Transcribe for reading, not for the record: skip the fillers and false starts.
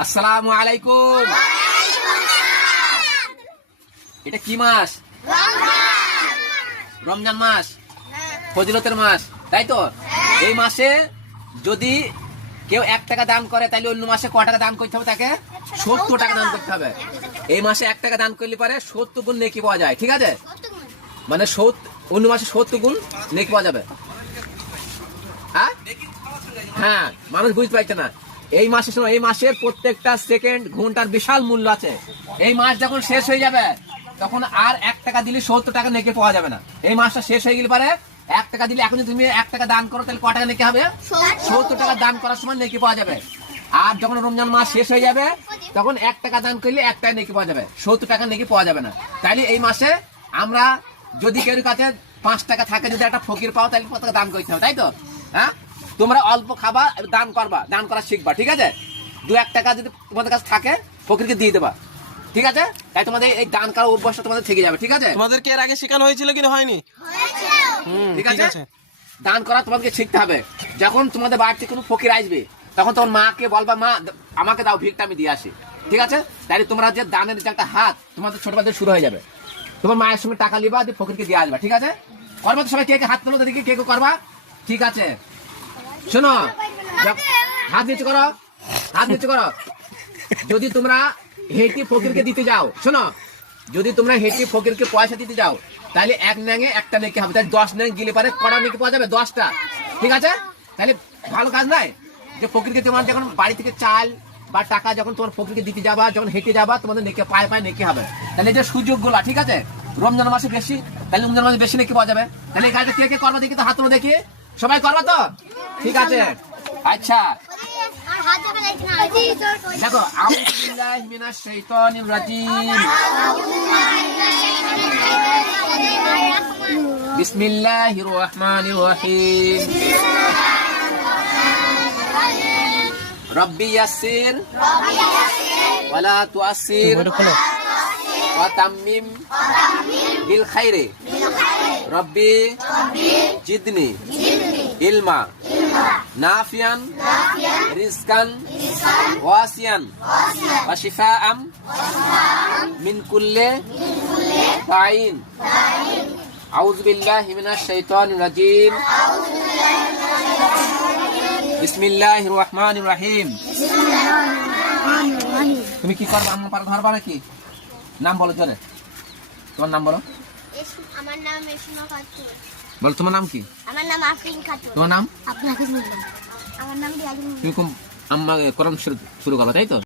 আসসালামু আলাইকুম। এটা কি মাস? রমজান মাস, ফজিলতের মাস, তাই তো? এই মাসে যদি কেউ 1 টাকা দান করে তাহলে অন্য মাসে ক টাকা দান করতে হবে? তাকে 70 টাকা দান করতে হবে। এই মাসে 1 টাকা দান করলে পারে 70 গুণ নেকি পাওয়া যায়, ঠিক আছে? মানে অন্য মাসে 70 গুণ নেকি পাওয়া যাবে। হ্যাঁ, মানুষ বুঝতে পারছে না। এই মাসের সময়, এই মাসের প্রত্যেকটা সেকেন্ড ঘন্টার বিশাল মূল্য আছে। এই মাস যখন শেষ হয়ে যাবে তখন আর 1 টাকা দিলে 70 টাকা নেকি পাওয়া যাবে না। এই মাসটা শেষ হয়ে গেলে পারে 1 টাকা দিলে, এখন যদি তুমি 1 টাকা দান করো তাহলে ক টাকা নেকি হবে? 70 টাকা দান করার সময় নেকি পাওয়া যাবে। আর যখন রমজান মাস শেষ হয়ে যাবে তখন 1 টাকা দান করলে 1 টাকা নেকি পাওয়া যাবে, 70 টাকা নেকি পাওয়া যাবে না। তাইলে এই মাসে আমরা যদি কেউ কাছে 5 টাকা থাকে, যদি একটা ফকির পাও তাহলে 5 টাকা দান করতে হবে, তাই তো? হ্যাঁ, তোমরা অল্প খাবা, দান করবা, দান করা শিখবা, ঠিক আছে? 2-1 টাকা যদি তোমাদের কাছে থাকে ফকিরকে দিয়ে দেবা, ঠিক আছে? তাই তোমাদের এই দান করার অভ্যাসটা তোমাদের থেকে যাবে, ঠিক আছে? তোমাদেরকে এর আগে শেখানো হয়েছিল কি হয়নি? ঠিক আছে, দান করা তোমাদেরকে শিখতে হবে। যখন তোমাদের বাড়িতে কোনো ফকির আসবে তখন তোমার মাকে বলবা, মা আমাকে দাও, ভিড়টা আমি দিয়ে আসি, ঠিক আছে? তাইলে তোমরা যে দানের যে একটা হাত তোমাদের ছোটবেলা শুরু হয়ে যাবে। তোমার মায়ের সঙ্গে টাকা লিবা, দিয়ে ফকিরকে দিয়ে আসবা, ঠিক আছে? করবা তো সবাই? কে কে হাত তোলো দেখি, কে কে করবা? ঠিক আছে, শোনো, হাত নিচু করো, হাত নিচু করো। যদি তোমরা হেঁটে ফকিরকে দিতে যাও, শোনো, যদি তোমরা হেঁটে ফকিরকে পয়সা দিতে যাও তাহলে 1 ন্যাঙে 1টা নেকি হবে। তাই 10 ন্যাং গিলে পারে কড়া নেকি পাওয়া যাবে? 10টা, ঠিক আছে? তাহলে ভালো কাজ নাই যে ফকিরকে তোমার যখন বাড়ি থেকে চাল বা টাকা যখন তোমার ফকিরকে দিতে যাবা, যখন হেঁটে যাবা, তোমাদের নেকি পায়ে পায়ে নেকি হবে। তাহলে এই যে সুযোগগুলো, ঠিক আছে? রমজান মাসে বেশি, তাহলে রমজান মাসে বেশি নেকি পাওয়া যাবে। তাহলে এই কাজটা কে কে করবা দেখি তো, হাত তুলে দেখি। সবাই করবা তো? ঠিক আছে, আচ্ছা। দেখো, আউযু বিল্লাহি মিনাশ শাইতানির রাজিম, বিসমিল্লাহির রহমানির রহিম, রব্বি ইয়াসসির ওয়ালা তুআসসির ওয়া তাম্মিম বিল খাইরি, রব্বি জিদনি ইলমা নাফিয়ান রিজকান ওয়াসিয়ান ওয়া শিফাআম মিন কুল্লি দাইন। আউযু বিল্লাহি মিনাশ শাইতানির রাজিম, বিসমিল্লাহির রহমানির রহিম। তুমি কি করবে? আমার পার ধরবা নাকি? নাম বলো জোরে, তোমার নাম বলো। আমার নাম এসমা খাতুন। বল, তোমার নাম কি? আমার নাম আফরিন খাতুন। তোমার নাম? আপনাকে বললাম। আমার নাম রিয়াজুল। তুমি কোরআন শুরু করবে, তাই তো?